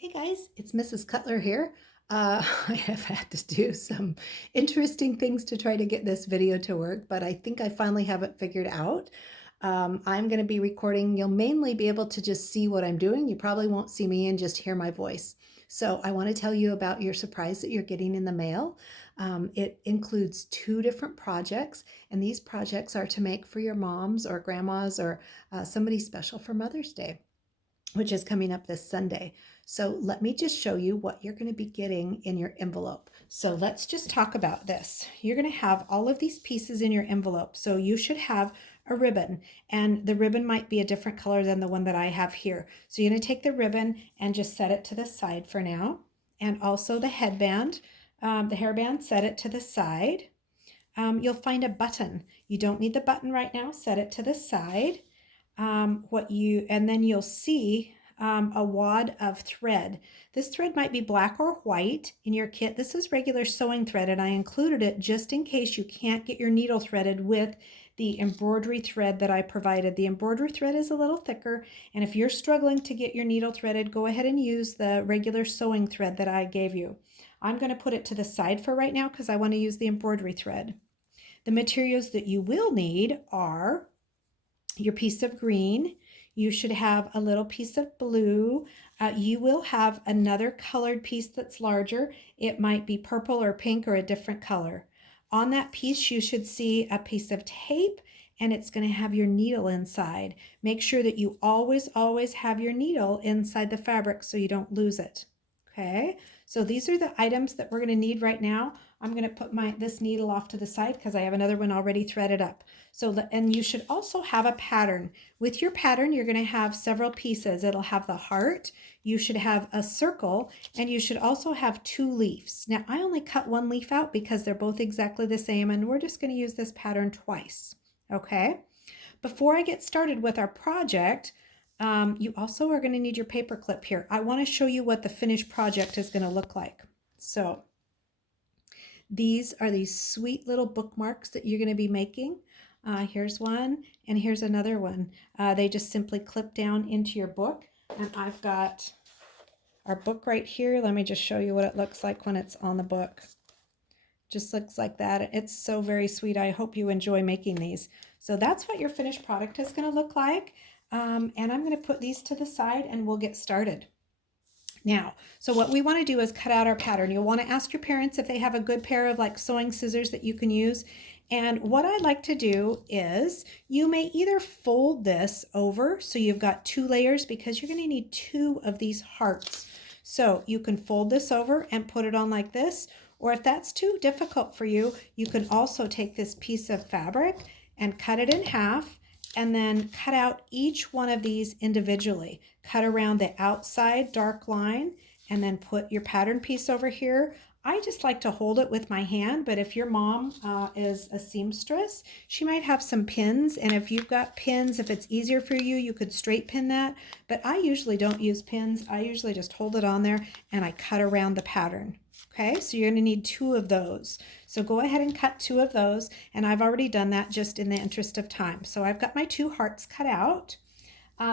Hey guys, it's Mrs. Cutler here. I have had to do some interesting things to try to get this video to work, but I think I finally have it figured out. I'm going to be recording. You'll mainly be able to just see what I'm doing. You probably won't see me and just hear my voice. So I want to tell you about your surprise that you're getting in the mail. It includes two different projects, and these projects are to make for your moms or grandmas or somebody special for Mother's Day, which is coming up this Sunday. So let me just show you what you're going to be getting in your envelope. So let's just talk about this. You're going to have all of these pieces in your envelope. So you should have a ribbon, and the ribbon might be a different color than the one that I have here. So you're going to take the ribbon and just set it to the side for now. And also the headband, the hairband, set it to the side. You'll find a button. You don't need the button right now. Set it to the side. And then you'll see a wad of thread. This thread might be black or white in your kit. This is regular sewing thread, and I included it just in case you can't get your needle threaded with the embroidery thread that I provided. The embroidery thread is a little thicker, and if you're struggling to get your needle threaded, go ahead and use the regular sewing thread that I gave you. I'm going to put it to the side for right now because I want to use the embroidery thread. The materials that you will need are your piece of green. You should have a little piece of blue. You will have another colored piece that's larger. It might be purple or pink or a different color. On that piece, you should see a piece of tape, and it's going to have your needle inside. Make sure that you always have your needle inside the fabric so you don't lose it. Okay, so these are the items that we're going to need right now. I'm going to put this needle off to the side because I have another one already threaded up. And you should also have a pattern. With your pattern, you're going to have several pieces. It'll have the heart, you should have a circle, and you should also have two leaves. Now, I only cut one leaf out because they're both exactly the same, and we're just going to use this pattern twice. Okay? Before I get started with our project, you also are going to need your paper clip here. I want to show you what the finished project is going to look like. So these are these sweet little bookmarks that you're going to be making. Here's one, and here's another one. They just simply clip down into your book, and I've got our book right here. Let me just show you what it looks like when it's on the book. Just looks like that. It's so very sweet. I hope you enjoy making these. So that's what your finished product is going to look like. And I'm going to put these to the side and we'll get started. Now, so what we want to do is cut out our pattern. You'll want to ask your parents if they have a good pair of like sewing scissors that you can use. And what I like to do is you may either fold this over so you've got two layers because you're going to need two of these hearts. So you can fold this over and put it on like this, or if that's too difficult for you, you can also take this piece of fabric and cut it in half and then cut out each one of these individually. Cut around the outside dark line and then put your pattern piece over here. I just like to hold it with my hand, but if your mom is a seamstress, she might have some pins, and if you've got pins, if it's easier for you, you could straight pin that, but I usually don't use pins. I usually just hold it on there and I cut around the pattern. Okay, so you're going to need two of those. So go ahead and cut two of those, and I've already done that just in the interest of time. So I've got my two hearts cut out.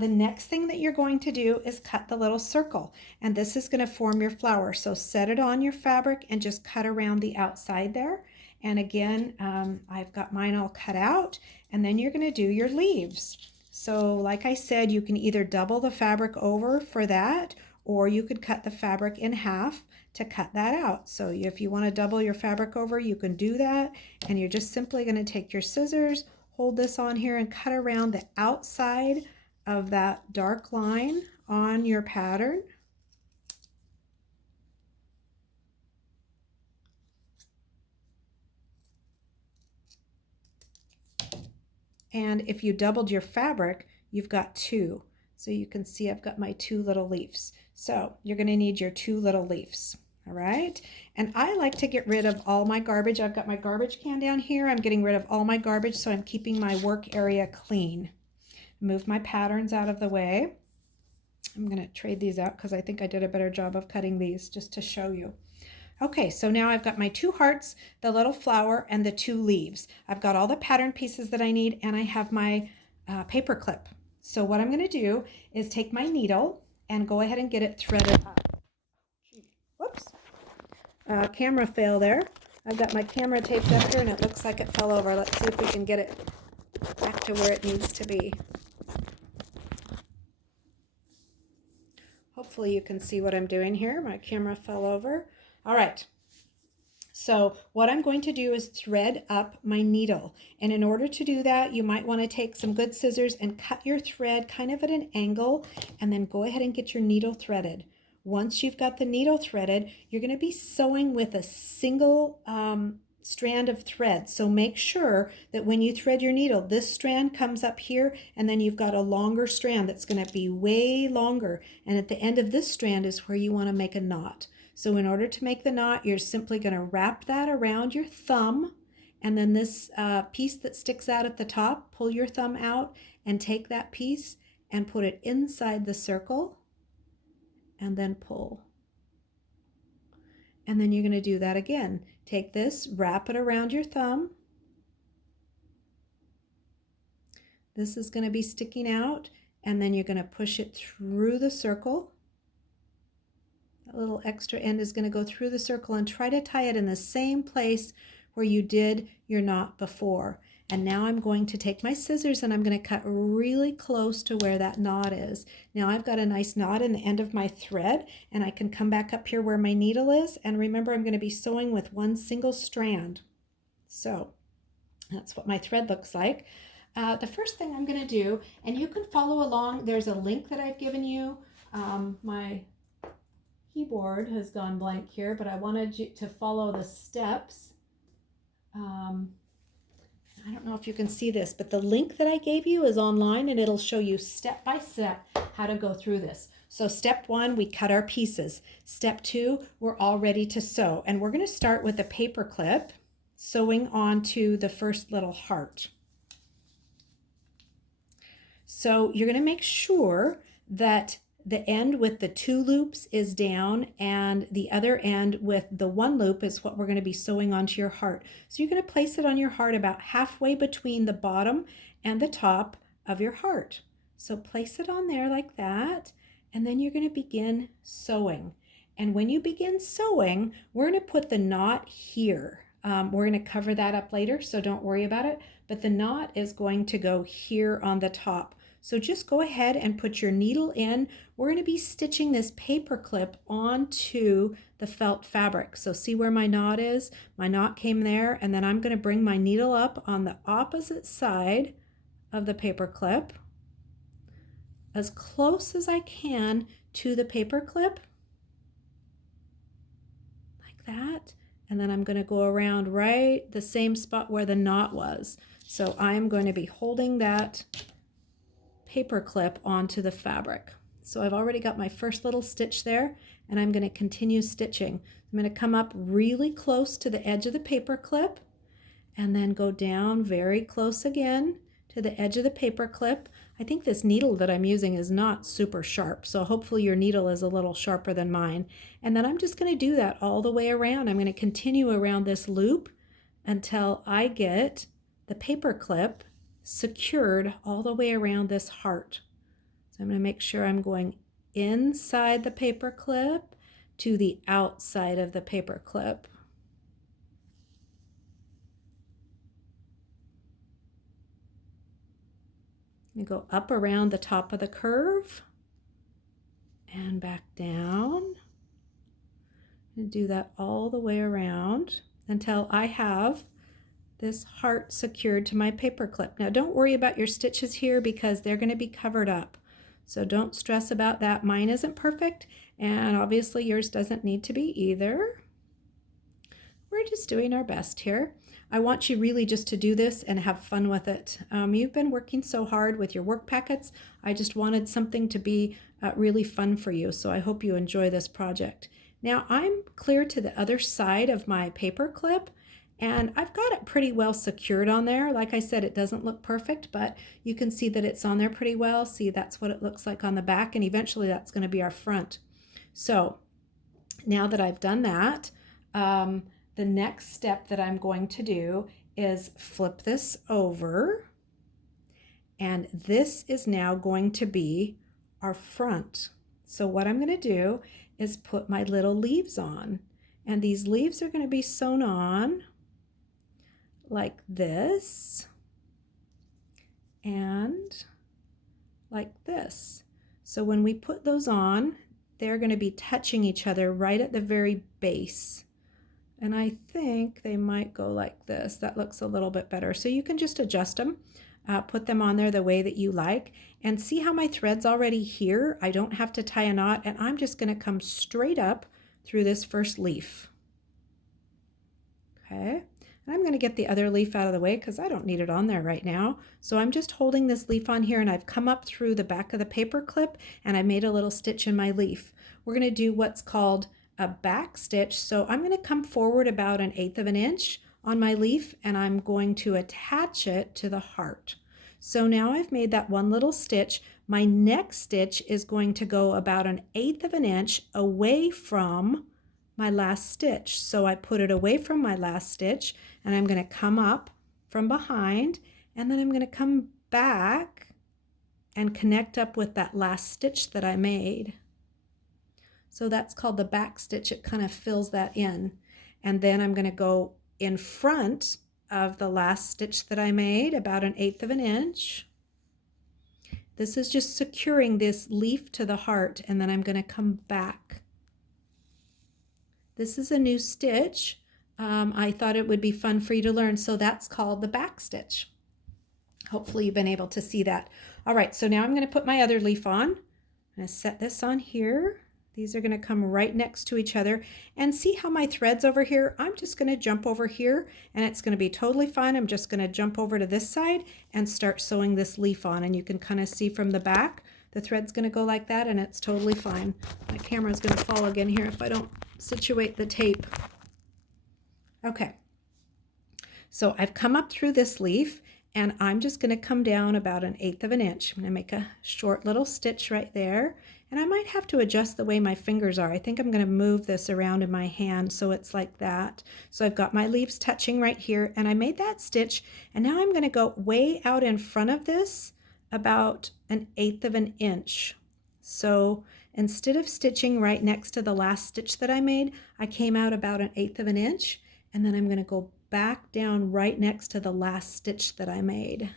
The next thing that you're going to do is cut the little circle, and this is going to form your flower. So set it on your fabric and just cut around the outside there. And again, I've got mine all cut out, and then you're going to do your leaves. So like I said, you can either double the fabric over for that, or you could cut the fabric in half to cut that out. So if you want to double your fabric over, you can do that. And you're just simply going to take your scissors, hold this on here, and cut around the outside of that dark line on your pattern. And if you doubled your fabric, you've got two. So you can see I've got my two little leaves. So you're going to need your two little leaves. All right. And I like to get rid of all my garbage. I've got my garbage can down here. I'm getting rid of all my garbage, so I'm keeping my work area clean. Move my patterns out of the way. I'm going to trade these out because I think I did a better job of cutting these just to show you. Okay, so now I've got my two hearts, the little flower, and the two leaves. I've got all the pattern pieces that I need, and I have my paper clip. So what I'm going to do is take my needle and go ahead and get it threaded up. camera fail there. I've got my camera taped up here and it looks like it fell over. Let's see if we can get it back to where it needs to be. Hopefully you can see what I'm doing here. My camera fell over. All right. So what I'm going to do is thread up my needle. And in order to do that, you might want to take some good scissors and cut your thread kind of at an angle, and then go ahead and get your needle threaded. Once you've got the needle threaded, you're going to be sewing with a single strand of thread. So make sure that when you thread your needle, this strand comes up here, and then you've got a longer strand that's going to be way longer. And at the end of this strand is where you want to make a knot. So in order to make the knot, you're simply going to wrap that around your thumb, and then this piece that sticks out at the top, pull your thumb out and take that piece and put it inside the circle, and then pull. And then you're going to do that again. Take this, wrap it around your thumb. This is going to be sticking out, and then you're going to push it through the circle. That little extra end is going to go through the circle, and try to tie it in the same place where you did your knot before. And now I'm going to take my scissors and I'm going to cut really close to where that knot is. Now I've got a nice knot in the end of my thread, and I can come back up here where my needle is. And remember, I'm going to be sewing with one single strand. So that's what my thread looks like. The first thing I'm going to do, and you can follow along, there's a link that I've given you. My keyboard has gone blank here, but I wanted you to follow the steps. I don't know if you can see this, but the link that I gave you is online, and it'll show you step by step how to go through this. So step 1, we cut our pieces. Step 2, we're all ready to sew. And we're going to start with a paper clip, sewing onto the first little heart. So you're going to make sure that the end with the 2 loops is down, and the other end with the 1 loop is what we're going to be sewing onto your heart. So you're going to place it on your heart about halfway between the bottom and the top of your heart. So place it on there like that, and then you're going to begin sewing. And when you begin sewing, we're going to put the knot here. We're going to cover that up later, so don't worry about it. But the knot is going to go here on the top. So just go ahead and put your needle in. We're going to be stitching this paper clip onto the felt fabric. So see where my knot is? My knot came there, and then I'm going to bring my needle up on the opposite side of the paper clip, as close as I can to the paper clip, like that. And then I'm going to go around right the same spot where the knot was. So I'm going to be holding that paper clip onto the fabric. So I've already got my first little stitch there, and I'm going to continue stitching. I'm going to come up really close to the edge of the paper clip, and then go down very close again to the edge of the paper clip. I think this needle that I'm using is not super sharp, so hopefully your needle is a little sharper than mine. And then I'm just going to do that all the way around. I'm going to continue around this loop until I get the paper clip secured all the way around this heart. So I'm going to make sure I'm going inside the paper clip to the outside of the paper clip. I'm going to go up around the top of the curve and back down. And do that all the way around until I have this heart secured to my paper clip. Now don't worry about your stitches here because they're going to be covered up. So don't stress about that. Mine isn't perfect, and obviously yours doesn't need to be either. We're just doing our best here. I want you really just to do this and have fun with it. You've been working so hard with your work packets. I just wanted something to be really fun for you, so I hope you enjoy this project. Now I'm clear to the other side of my paper clip, and I've got it pretty well secured on there. Like I said, it doesn't look perfect, but you can see that it's on there pretty well. See, that's what it looks like on the back, and eventually that's going to be our front. So now that I've done that, the next step that I'm going to do is flip this over, and this is now going to be our front. So what I'm going to do is put my little leaves on. And these leaves are going to be sewn on like this and like this. So when we put those on, they're going to be touching each other right at the very base. And I think they might go like this. That looks a little bit better. So you can just adjust them, put them on there the way that you like, and see how my thread's already here. I don't have to tie a knot, and I'm just going to come straight up through this first leaf. Okay, and I'm going to get the other leaf out of the way because I don't need it on there right now. So I'm just holding this leaf on here, and I've come up through the back of the paper clip, and I made a little stitch in my leaf. We're going to do what's called a back stitch. So I'm going to come forward about 1/8 of an inch on my leaf, and I'm going to attach it to the heart. So now I've made that one little stitch. My next stitch is going to go about 1/8 of an inch away from my last stitch. So I put it away from my last stitch, and I'm going to come up from behind, and then I'm going to come back and connect up with that last stitch that I made. So that's called the back stitch. It kind of fills that in. And then I'm going to go in front of the last stitch that I made, about 1/8 of an inch. This is just securing this leaf to the heart, and then I'm going to come back. This is a new stitch. I thought it would be fun for you to learn, so that's called the back stitch. Hopefully you've been able to see that. All right, so now I'm going to put my other leaf on. I'm going to set this on here. These are going to come right next to each other, and see how my thread's over here. I'm just going to jump over here, and it's going to be totally fine. I'm just going to jump over to this side and start sewing this leaf on, and you can kind of see from the back the thread's going to go like that, and it's totally fine. My camera's going to fall again here if I don't situate the tape. Okay, so I've come up through this leaf, and I'm just going to come down about 1/8 of an inch. I'm going to make a short little stitch right there, and I might have to adjust the way my fingers are. I think I'm going to move this around in my hand so it's like that. So I've got my leaves touching right here, and I made that stitch, and now I'm going to go way out in front of this about 1/8 of an inch. So instead of stitching right next to the last stitch that I made, I came out about 1/8 of an inch, and then I'm going to go back down right next to the last stitch that I made.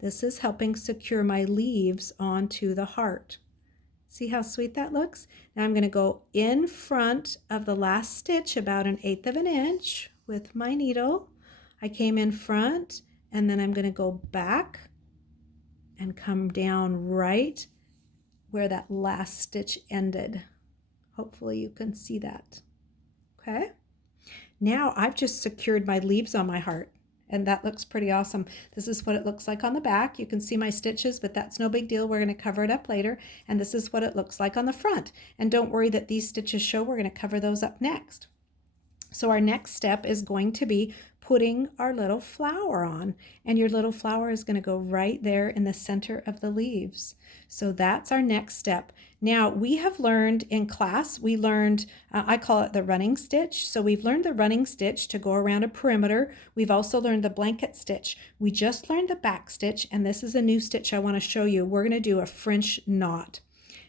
This is helping secure my leaves onto the heart. See how sweet that looks? Now I'm going to go in front of the last stitch about 1/8 of an inch with my needle. I came in front, and then I'm going to go back and come down right where that last stitch ended. Hopefully you can see that. Okay? Now I've just secured my leaves on my heart, and that looks pretty awesome. This is what it looks like on the back. You can see my stitches, but that's no big deal. We're going to cover it up later, and this is what it looks like on the front. And don't worry that these stitches show. We're going to cover those up next. So our next step is going to be putting our little flower on, and your little flower is going to go right there in the center of the leaves. So that's our next step. Now we have learned in class, we learned, I call it the running stitch. So we've learned the running stitch to go around a perimeter. We've also learned the blanket stitch. We just learned the back stitch, and this is a new stitch I want to show you. We're going to do a French knot.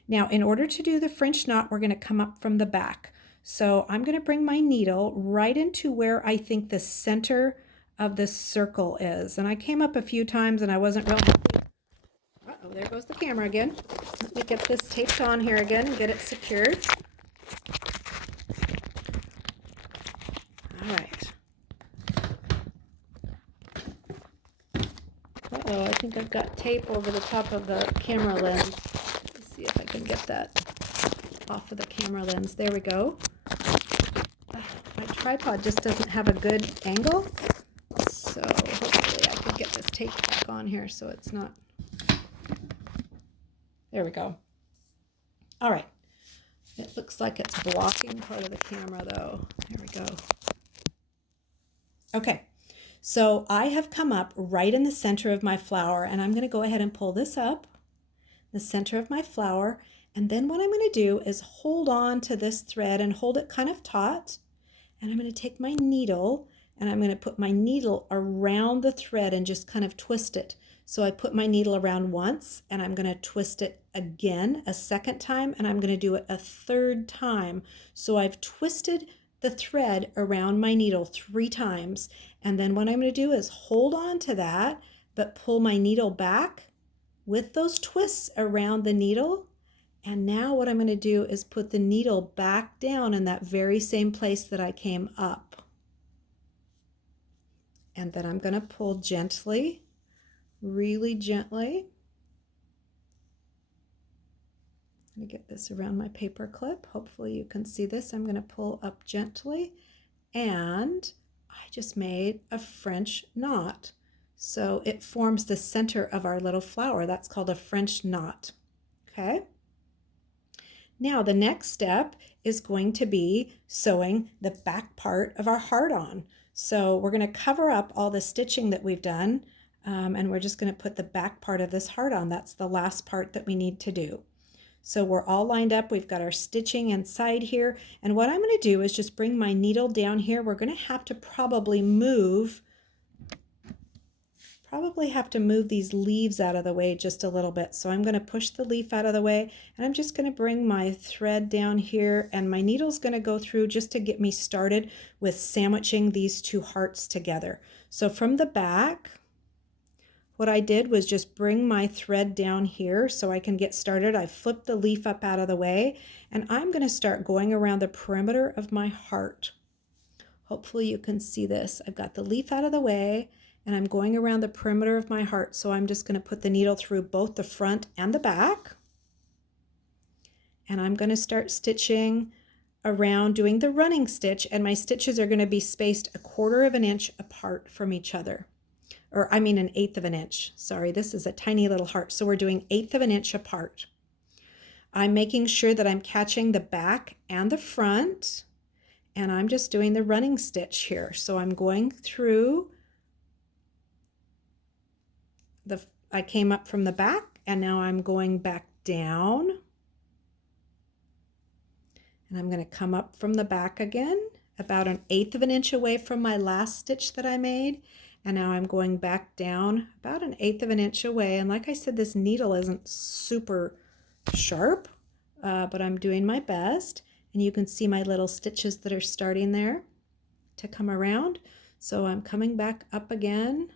Now in order to do the French knot, we're going to come up from the back. So I'm going to bring my needle right into where I think the center of this circle is. And I came up a few times and I wasn't real happy. Uh-oh, there goes the camera again. Let me get this taped on here again and get it secured. All right. Uh-oh, I think I've got tape over the top of the camera lens. Let's see if I can get that off of the camera lens. There we go. My tripod just doesn't have a good angle, so hopefully I can get this tape back on here so it's not. There we go. All right. It looks like it's blocking part of the camera though. There we go. Okay. So I have come up right in the center of my flower, and I'm going to go ahead and pull this up, the center of my flower. And then what I'm going to do is hold on to this thread and hold it kind of taut. And I'm going to take my needle, and I'm going to put my needle around the thread and just kind of twist it. So I put my needle around once and I'm going to twist it again a second time, and I'm going to do it a third time. So I've twisted the thread around my needle 3 times, and then what I'm going to do is hold on to that but pull my needle back with those twists around the needle. And now what I'm going to do is put the needle back down in that very same place that I came up. And then I'm going to pull gently, really gently. I'm going to get this around my paper clip. Hopefully you can see this. I'm going to pull up gently, and I just made a French knot. So it forms the center of our little flower. That's called a French knot. Okay. Now the next step is going to be sewing the back part of our heart on. So we're going to cover up all the stitching that we've done, and we're just going to put the back part of this heart on. That's the last part that we need to do. So we're all lined up. We've got our stitching inside here. And what I'm going to do is just bring my needle down here. We're going to have to probably move these leaves out of the way just a little bit. So I'm going to push the leaf out of the way, and I'm just going to bring my thread down here, and my needle's going to go through just to get me started with sandwiching these 2 hearts together. So from the back, what I did was just bring my thread down here so I can get started. I flipped the leaf up out of the way, and I'm going to start going around the perimeter of my heart. Hopefully you can see this. I've got the leaf out of the way, and I'm going around the perimeter of my heart. So I'm just going to put the needle through both the front and the back, and I'm going to start stitching around, doing the running stitch, and my stitches are going to be spaced 1/4 of an inch apart from each other. Or I mean 1/8 of an inch. Sorry, this is a tiny little heart. So we're doing 1/8 of an inch apart. I'm making sure that I'm catching the back and the front, and I'm just doing the running stitch here. So I'm going through I came up from the back, and now I'm going back down. And I'm going to come up from the back again, about 1/8 of an inch away from my last stitch that I made. And now I'm going back down about 1/8 of an inch away. And like I said, this needle isn't super sharp, but I'm doing my best. And you can see my little stitches that are starting there to come around. So I'm coming back up again.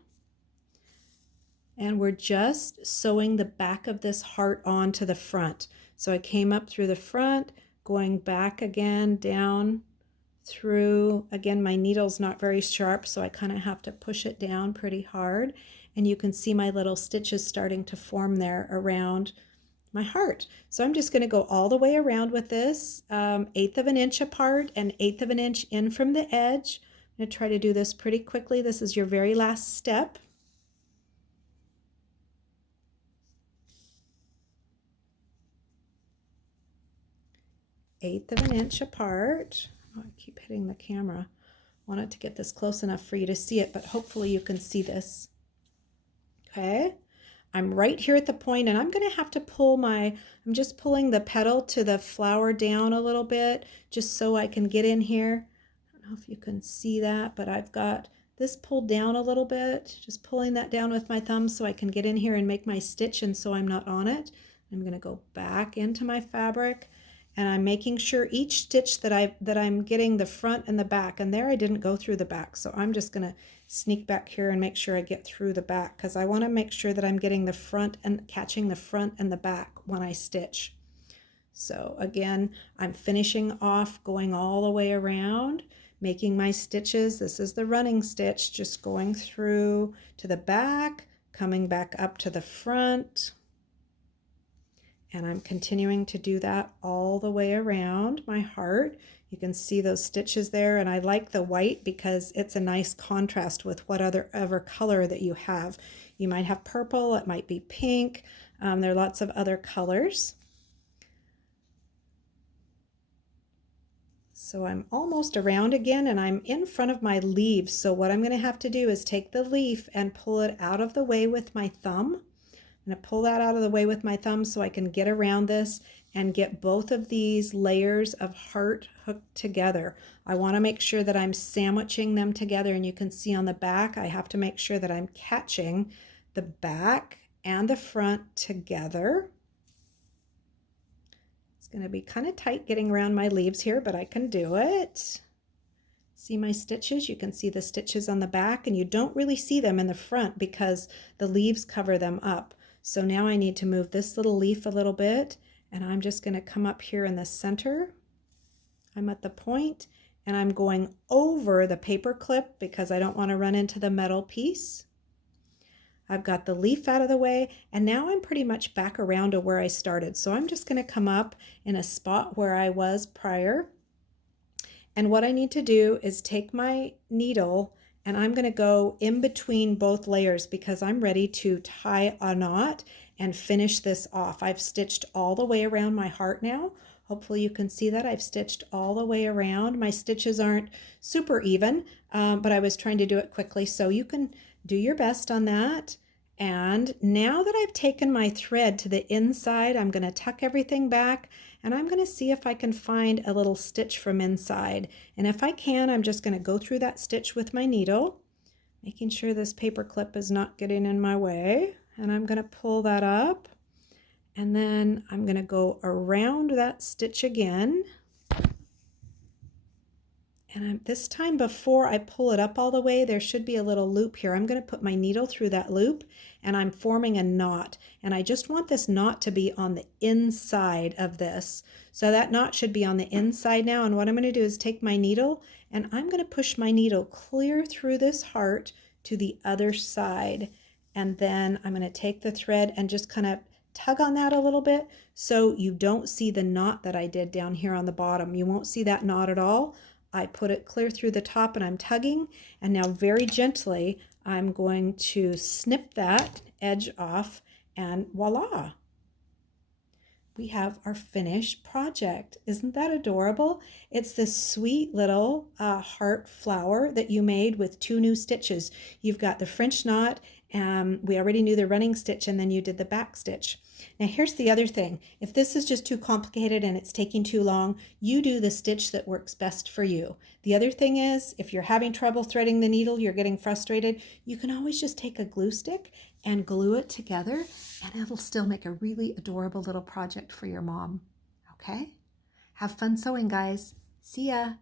And we're just sewing the back of this heart onto the front. So I came up through the front, going back again, down through. Again, my needle's not very sharp, so I kind of have to push it down pretty hard. And you can see my little stitches starting to form there around my heart. So I'm just going to go all the way around with this, 1/8 of an inch apart and 1/8 of an inch in from the edge. I'm going to try to do this pretty quickly. This is your very last step. 1/8 of an inch apart. Oh, I keep hitting the camera. I wanted to get this close enough for you to see it, but hopefully you can see this. Okay, I'm right here at the point, and I'm going to have to I'm just pulling the petal to the flower down a little bit just so I can get in here. I don't know if you can see that, but I've got this pulled down a little bit, just pulling that down with my thumb so I can get in here and make my stitch, and so I'm not on it. I'm going to go back into my fabric, and I'm making sure each stitch that I'm getting the front and the back, and there I didn't go through the back, so I'm just going to sneak back here and make sure I get through the back, because I want to make sure that I'm getting the front and catching the front and the back when I stitch. So again, I'm finishing off, going all the way around, making my stitches. This is the running stitch, just going through to the back, coming back up to the front. And I'm continuing to do that all the way around my heart. You can see those stitches there, and I like the white because it's a nice contrast with whatever color that you have. You might have purple, it might be pink. There are lots of other colors. So I'm almost around again, and I'm in front of my leaves. So what I'm going to have to do is take the leaf and pull it out of the way with my thumb. I'm going to pull that out of the way with my thumb so I can get around this and get both of these layers of heart hooked together. I want to make sure that I'm sandwiching them together, and you can see on the back I have to make sure that I'm catching the back and the front together. It's going to be kind of tight getting around my leaves here, but I can do it. See my stitches? You can see the stitches on the back, and you don't really see them in the front because the leaves cover them up. So now I need to move this little leaf a little bit, and I'm just going to come up here in the center. I'm at the point, and I'm going over the paper clip because I don't want to run into the metal piece. I've got the leaf out of the way, and now I'm pretty much back around to where I started. So I'm just going to come up in a spot where I was prior. And what I need to do is take my needle, and I'm going to go in between both layers because I'm ready to tie a knot and finish this off. I've stitched all the way around my heart now. Hopefully you can see that I've stitched all the way around. My stitches aren't super even, but I was trying to do it quickly, so you can do your best on that. And now that I've taken my thread to the inside, I'm going to tuck everything back, and I'm going to see if I can find a little stitch from inside. And if I can, I'm just going to go through that stitch with my needle, making sure this paper clip is not getting in my way. And I'm going to pull that up, and then I'm going to go around that stitch again. And this time, before I pull it up all the way, there should be a little loop here. I'm going to put my needle through that loop, and I'm forming a knot. And I just want this knot to be on the inside of this. So that knot should be on the inside now. And what I'm going to do is take my needle, and I'm going to push my needle clear through this heart to the other side. And then I'm going to take the thread and just kind of tug on that a little bit so you don't see the knot that I did down here on the bottom. You won't see that knot at all. I put it clear through the top, and I'm tugging, and now very gently I'm going to snip that edge off, and voila! We have our finished project. Isn't that adorable? It's this sweet little heart flower that you made with 2 new stitches. You've got the French knot, and we already knew the running stitch, and then you did the back stitch. Now here's the other thing. If this is just too complicated and it's taking too long, you do the stitch that works best for you. The other thing is, if you're having trouble threading the needle, you're getting frustrated, you can always just take a glue stick and glue it together, and it'll still make a really adorable little project for your mom. Okay? Have fun sewing, guys. See ya.